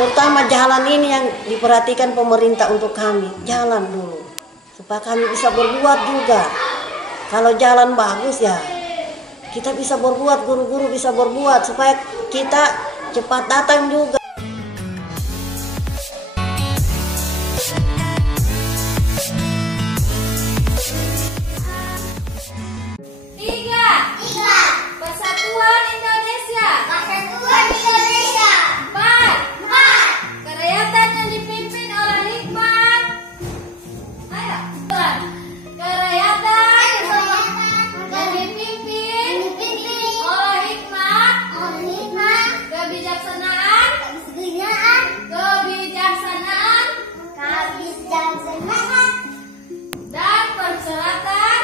Terutama jalan ini yang diperhatikan pemerintah untuk kami, jalan dulu. Supaya kami bisa berbuat juga. Kalau jalan bagus ya, kita bisa berbuat, guru-guru bisa berbuat supaya kita cepat datang juga. Persatuan Indonesia. Empat. Kerakyatan yang dipimpin oleh hikmat. Ayo. Kerakyatan yang dipimpin oleh hikmat, kebijaksanaan, dan perseratan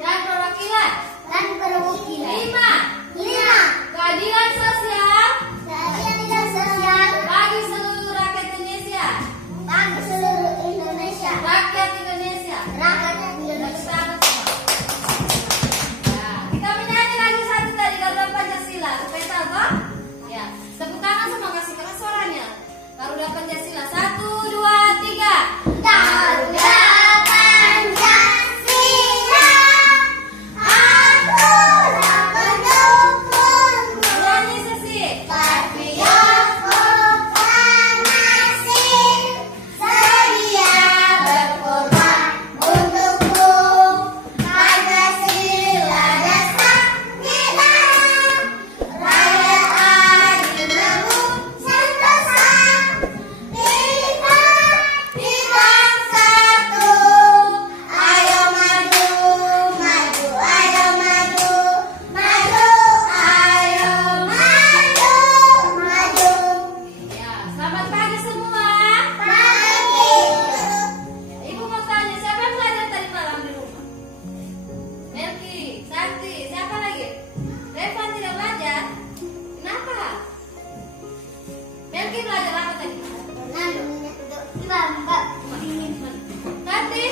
dan perwakilan. 5. Keadilan sosial bagi seluruh rakyat Indonesia. Rakyat Indonesia. Nah, kita menyanyi lagi satu tadi Garuda Pancasila. Supaya tahu toh? Ya, tepuk tangan semua, kasih keras suaranya. Garuda Pancasila. 1, 2, 3. Garuda Pancasila, aku pendukung. Nyanyi sesi. Patriot proklamasi, sedia berkorban untukku. Pancasila dasar kita, rakyat adil memutuskan dosa. Kita satu, ayo maju, maju, ayo maju, maju, ayo maju, maju. Ya, selamat pagi semua. Pagi. Ibu mau tanya, siapa yang belajar tadi malam di rumah? Melki, Santi, siapa lagi? Revan tidak belajar. Kenapa? Melki belajar apa tadi? Santi,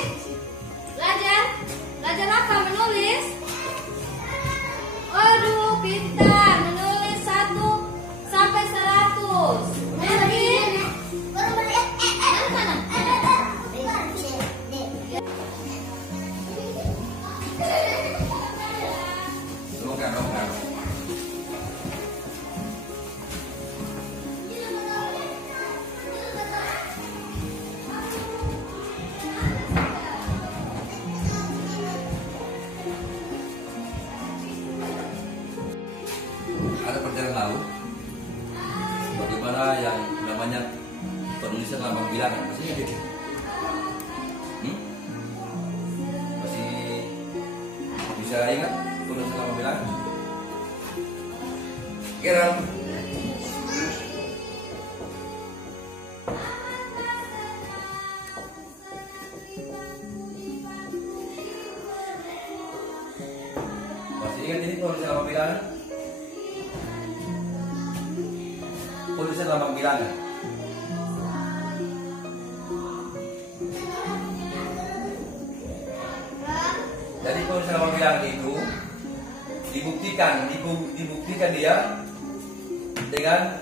belajar apa? Menulis? Aduh, pintar. Menulis 1 sampai 100. Melki? Mana? Ada perjalanan lalu bagaimana yang namanya penulisan lambang bilangan masih ingat? Masih bisa ingat penulisan lambang bilangan? Kira masih ingat ini penulisan lambang bilangan? Penulisan lambang bilangan. Jadi penulisan lambang bilangan itu dibuktikan dia dengan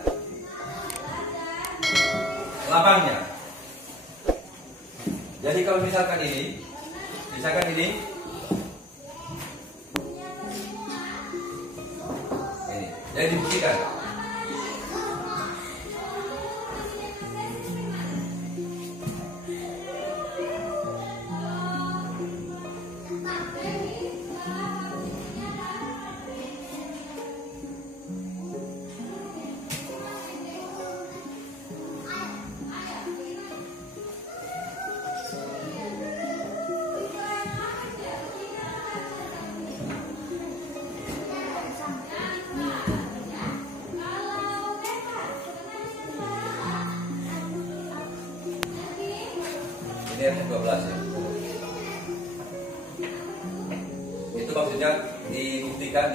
lambangnya. Jadi kalau misalkan ini, jadi dibuktikan. Ini yang 12 ya. Itu maksudnya dibuktikan.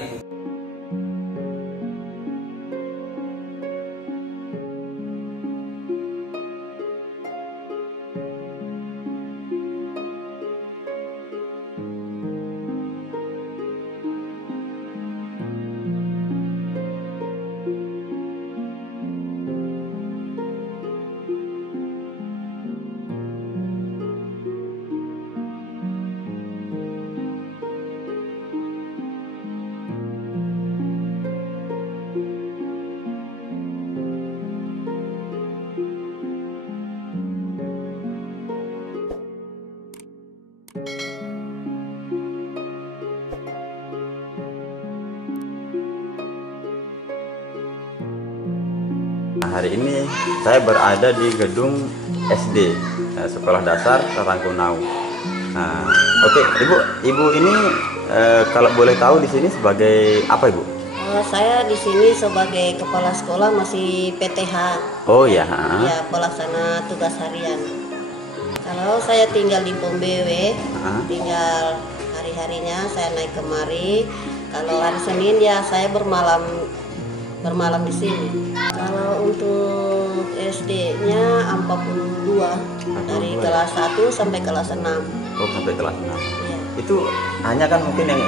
Hari ini saya berada di gedung SD, Sekolah Dasar Rangkunau. Nah, oke, Ibu ini kalau boleh tahu di sini sebagai apa, Ibu? Saya di sini sebagai kepala sekolah masih PTH. Oh ya. Ya, pelaksana tugas harian. Kalau saya tinggal di Pombewe, tinggal hari-harinya saya naik kemari. Kalau hari Senin ya saya bermalam di sini. Kalau untuk SD-nya 42 dari kelas 1 sampai kelas 6. Oh, sampai kelas 6. Iya. Itu hanya kan mungkin yang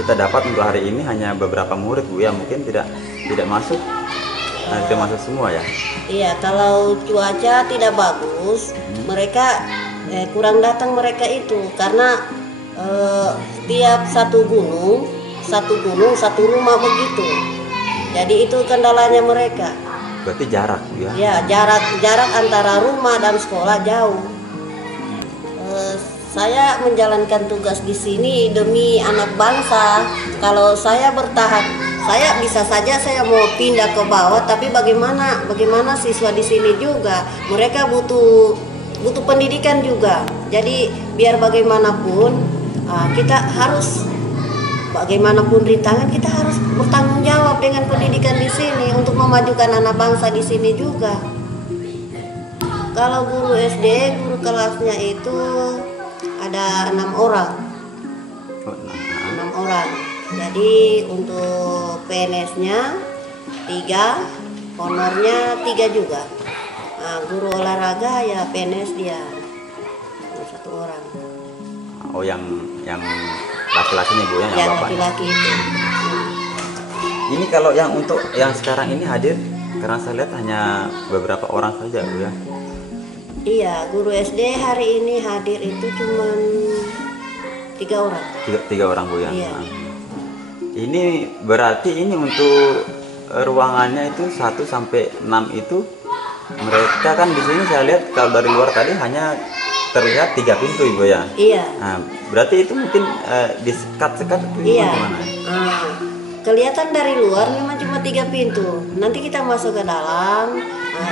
kita dapat untuk hari ini hanya beberapa murid, Bu, ya, mungkin tidak masuk. Tidak masuk semua ya. Iya, kalau cuaca tidak bagus, mereka kurang datang mereka itu karena setiap satu gunung satu rumah begitu. Jadi itu kendalanya mereka. Berarti jarak, Bu, ya? Ya, jarak antara rumah dan sekolah jauh. Saya menjalankan tugas di sini demi anak bangsa. Kalau saya bertahan, saya bisa saja saya mau pindah ke bawah, tapi bagaimana siswa di sini juga mereka butuh pendidikan juga. Jadi biar bagaimanapun kita harus bagaimanapun rintangan kita harus bertanggung jawab dengan pendidikan di sini untuk memajukan anak bangsa di sini juga. Kalau guru SD, guru kelasnya itu ada 6 orang. 6 orang. Jadi untuk PNS-nya 3, honornya 3 juga. Nah, guru olahraga ya PNS dia 1 orang. Oh, yang laki-laki nih, Bu, ya, yang bapaknya. Laki-laki itu. Ini kalau yang untuk yang sekarang ini hadir, karena saya lihat hanya beberapa orang saja, Bu, ya. Iya, guru SD hari ini hadir itu cuma 3 orang. 3 orang, Bu, ya. Iya. Nah. Ini berarti ini untuk ruangannya itu 1 sampai 6 itu mereka kan di sini saya lihat kalau dari luar tadi hanya terlihat 3 pintu, Ibu, ya. Iya. Nah, berarti itu mungkin disekat-sekat itu Iya. gimana? Kelihatan dari luar memang cuma 3 pintu. Nanti kita masuk ke dalam,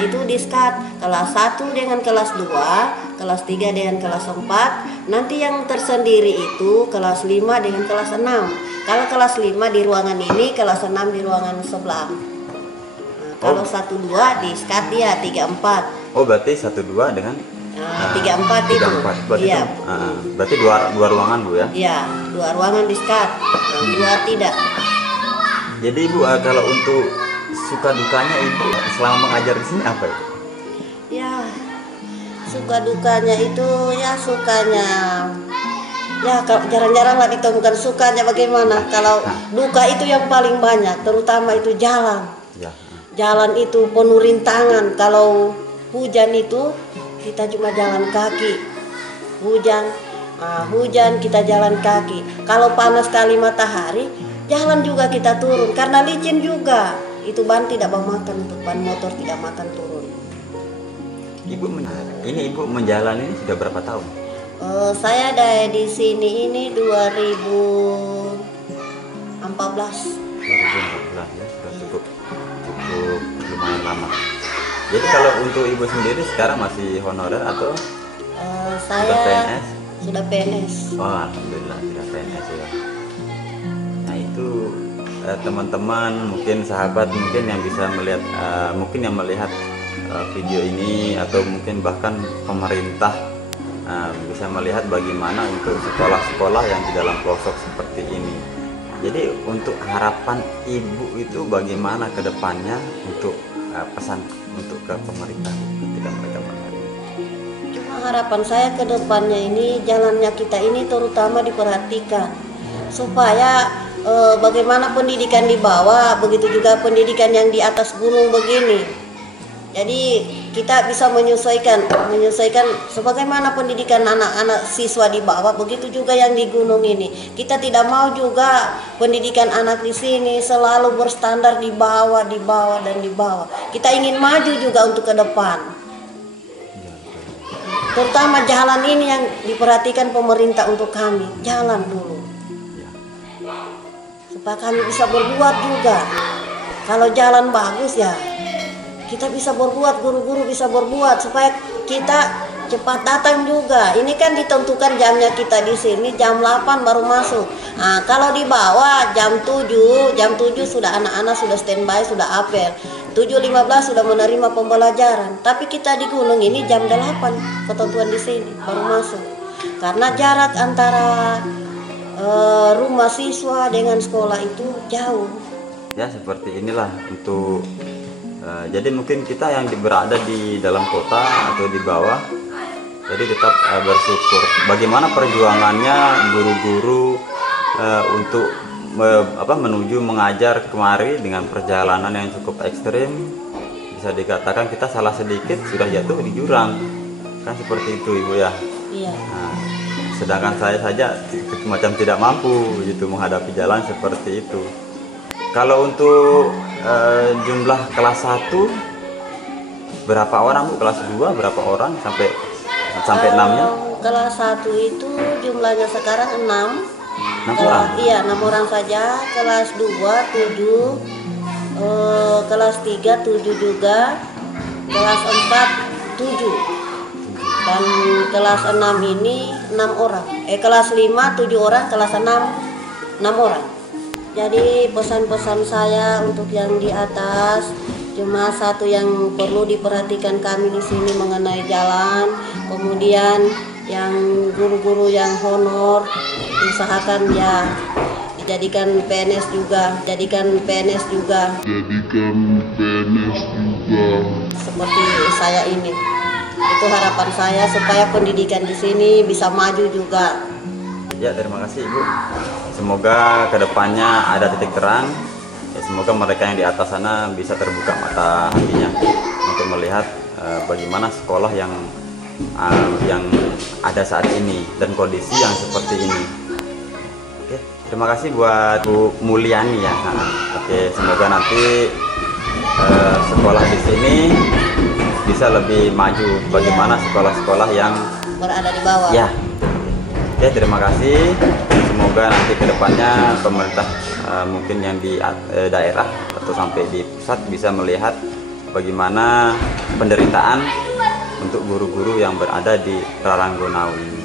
itu diskat kelas 1 dengan kelas 2, kelas 3 dengan kelas 4. Nanti yang tersendiri itu kelas 5 dengan kelas 6. Kalau kelas 5 di ruangan ini, kelas 6 di ruangan sebelah. Kalau 1-2 diskat dia 3-4. Oh, berarti 1-2 dengan 3-4 itu. 3-4. Berarti Iya. Berarti dua ruangan, Bu, ya. Iya, 2 ruangan diskat, 2 tidak. Jadi, Ibu, kalau untuk suka dukanya Ibu selama mengajar di sini apa, Ibu? Ya, suka dukanya itu ya sukanya. Ya, kalau jarang-jarang lah ditemukan sukanya bagaimana. Kalau duka itu yang paling banyak, terutama itu jalan. Ya. Jalan itu penuh rintangan. Kalau hujan itu kita cuma jalan kaki. Hujan kita jalan kaki. Kalau panas sekali matahari, jalan juga kita turun karena licin juga. Itu ban tidak mau makan, untuk ban motor tidak makan turun. Ibu menjalani ini sudah berapa tahun? Saya ada di sini ini 2014. 2014, ya, sudah cukup lumayan lama. Jadi kalau untuk Ibu sendiri sekarang masih honorer atau Saya sudah PNS? Sudah PNS. Oh, alhamdulillah sudah PNS, ya. Nah, itu teman-teman, mungkin sahabat mungkin yang bisa melihat video ini, atau mungkin bahkan pemerintah bisa melihat bagaimana untuk sekolah-sekolah yang di dalam pelosok seperti ini. Jadi untuk harapan Ibu itu bagaimana ke depannya untuk pesan untuk ke pemerintah ketika mereka melihat ini? Cuma harapan saya ke depannya ini jalannya kita ini terutama diperhatikan supaya bagaimana pendidikan di bawah, begitu juga pendidikan yang di atas gunung begini. Jadi kita bisa menyesuaikan sebagaimana pendidikan anak-anak siswa di bawah, begitu juga yang di gunung ini. Kita tidak mau juga pendidikan anak di sini selalu berstandar di bawah dan di bawah. Kita ingin maju juga untuk ke depan. Terutama jalan ini yang diperhatikan pemerintah untuk kami, jalan dulu. Supaya kami bisa berbuat juga. Kalau jalan bagus ya kita bisa berbuat, guru-guru bisa berbuat supaya kita cepat datang juga. Ini kan ditentukan jamnya kita di sini jam 8 baru masuk. Nah, kalau di bawah jam 7 sudah anak-anak sudah standby, sudah apel. 7.15 sudah menerima pembelajaran. Tapi kita di gunung ini jam 8 ketentuan di sini baru masuk. Karena jarak antara rumah siswa dengan sekolah itu jauh. Ya seperti inilah untuk jadi mungkin kita yang berada di dalam kota atau di bawah, jadi tetap bersyukur bagaimana perjuangannya guru-guru untuk menuju mengajar kemari dengan perjalanan yang cukup ekstrim. Bisa dikatakan kita salah sedikit sudah jatuh di jurang, kan seperti itu Ibu ya. Iya. Nah, sedangkan saya saja macam tidak mampu gitu menghadapi jalan seperti itu. Kalau untuk jumlah kelas 1 berapa orang Bu? Kelas 2 berapa orang sampai 6-nya? Kelas 1 itu jumlahnya sekarang 6. 6 orang? Iya, 6 orang saja. Kelas 2 7, kelas 3 7 juga, kelas 4 7. Dan kelas 6 ini 6 orang. Kelas 5 7 orang, kelas 6 6 orang. Jadi pesan-pesan saya untuk yang di atas cuma satu yang perlu diperhatikan kami di sini mengenai jalan. Kemudian yang guru-guru yang honor usahakan ya dijadikan PNS juga, seperti saya ini. Itu harapan saya supaya pendidikan di sini bisa maju juga. Ya, terima kasih Ibu. Semoga kedepannya ada titik terang. Ya, semoga mereka yang di atas sana bisa terbuka mata hatinya untuk melihat bagaimana sekolah yang ada saat ini dan kondisi yang seperti ini. Oke, terima kasih buat Bu Mulyani ya. Oke, semoga nanti sekolah di sini bisa lebih maju. Bagaimana sekolah-sekolah yang Berada di bawah. ya. Oke, terima kasih. Semoga nanti kedepannya pemerintah mungkin yang di daerah atau sampai di pusat bisa melihat bagaimana penderitaan untuk guru-guru yang berada di Raranggonau ini.